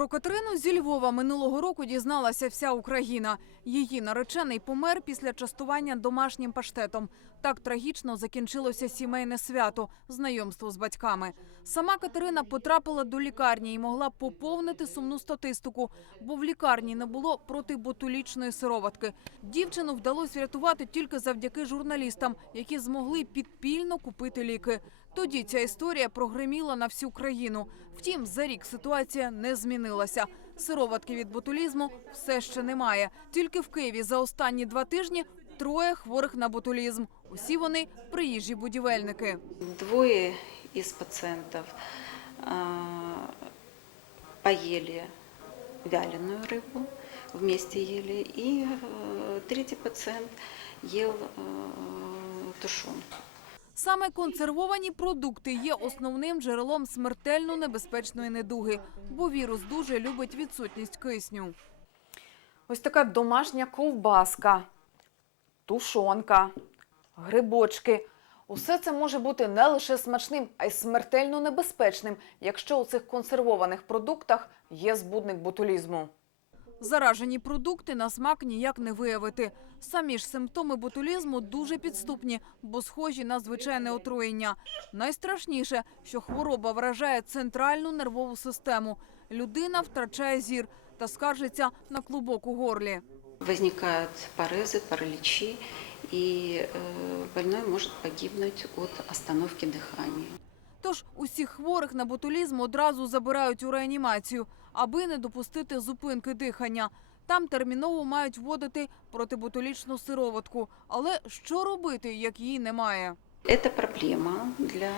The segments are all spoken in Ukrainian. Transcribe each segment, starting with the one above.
Про Катерину зі Львова минулого року дізналася вся Україна. Її наречений помер після частування домашнім паштетом. Так трагічно закінчилося сімейне свято, знайомство з батьками. Сама Катерина потрапила до лікарні і могла поповнити сумну статистику, бо в лікарні не було протиботулічної сироватки. Дівчину вдалося врятувати тільки завдяки журналістам, які змогли підпільно купити ліки. Тоді ця історія прогреміла на всю країну. Втім, за рік ситуація не змінилася. Сироватки від ботулізму все ще немає. Тільки в Києві за останні два тижні троє хворих на ботулізм. Усі вони приїжджі будівельники. Двое из пациентов а, поели вяленую рыбу, вместе ели, и э, третий пациент ел э, тушенку. Саме консервовані продукти є основним джерелом смертельно небезпечної недуги, бо вірус дуже любить відсутність кисню. Ось така домашня ковбаска, тушонка, грибочки. Усе це може бути не лише смачним, а й смертельно небезпечним, якщо у цих консервованих продуктах є збудник ботулізму. Заражені продукти на смак ніяк не виявити. Самі ж симптоми ботулізму дуже підступні, бо схожі на звичайне отруєння. Найстрашніше, що хвороба вражає центральну нервову систему. Людина втрачає зір та скаржиться на клубок у горлі. Возникают порезы, параличи, и э, больной может погибнуть от остановки дыхания. Тож усіх хворих на ботулізм одразу забирають у реанімацію, аби не допустити зупинки дихання. Там терміново мають вводити протиботулічну сироватку. Але що робити, як її немає? Это проблема для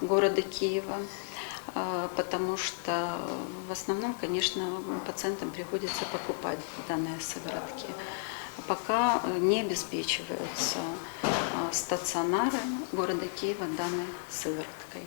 города Киева, а, потому что в основном, конечно, пациентам приходится покупать данные сыворотки. Пока не обеспечиваются а, стационары города Киева данной сывороткой.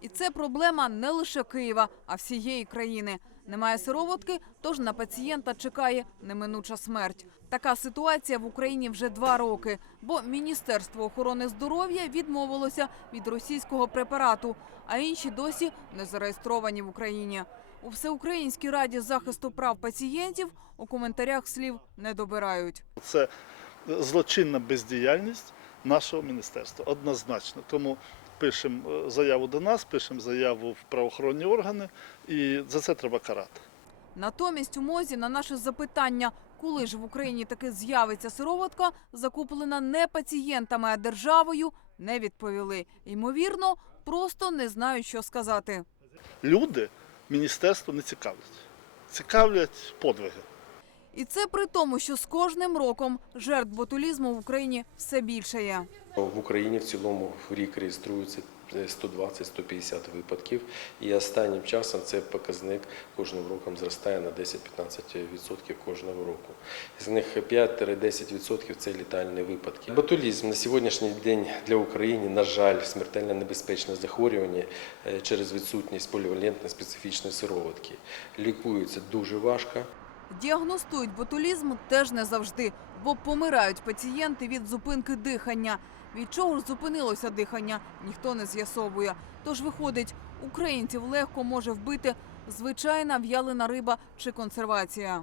І це проблема не лише Києва, а всієї країни. Немає сироватки, тож на пацієнта чекає неминуча смерть. Така ситуація в Україні вже два роки, бо Міністерство охорони здоров'я відмовилося від російського препарату, а інші досі не зареєстровані в Україні. У Всеукраїнській раді захисту прав пацієнтів у коментарях слів не добирають. Це злочинна бездіяльність нашого міністерства, однозначно. Тому пишемо е, заяву до нас, пишемо заяву в правоохоронні органи, і за це треба карати. Натомість у мозі на наше запитання, коли ж в Україні таки з'явиться сироватка, закуплена не пацієнтами, а державою, не відповіли. Ймовірно, просто не знають, що сказати. Люди міністерство не цікавлять. Цікавлять подвиги. І це при тому, що з кожним роком жертв ботулізму в Україні все більшає. В Україні в цілому в рік реєструється 120-150 випадків, і останнім часом цей показник кожним роком зростає на 10-15% кожного року. З них 5-10% це літальні випадки. Ботулізм на сьогоднішній день для України, на жаль, смертельно небезпечне захворювання е, через відсутність полівалентної специфічної сироватки. Лікується дуже важко. Діагностують ботулізм теж не завжди, бо помирають пацієнти від зупинки дихання. Від чого ж зупинилося дихання, ніхто не з'ясовує. Тож виходить, українців легко може вбити звичайна в'ялена риба чи консервація.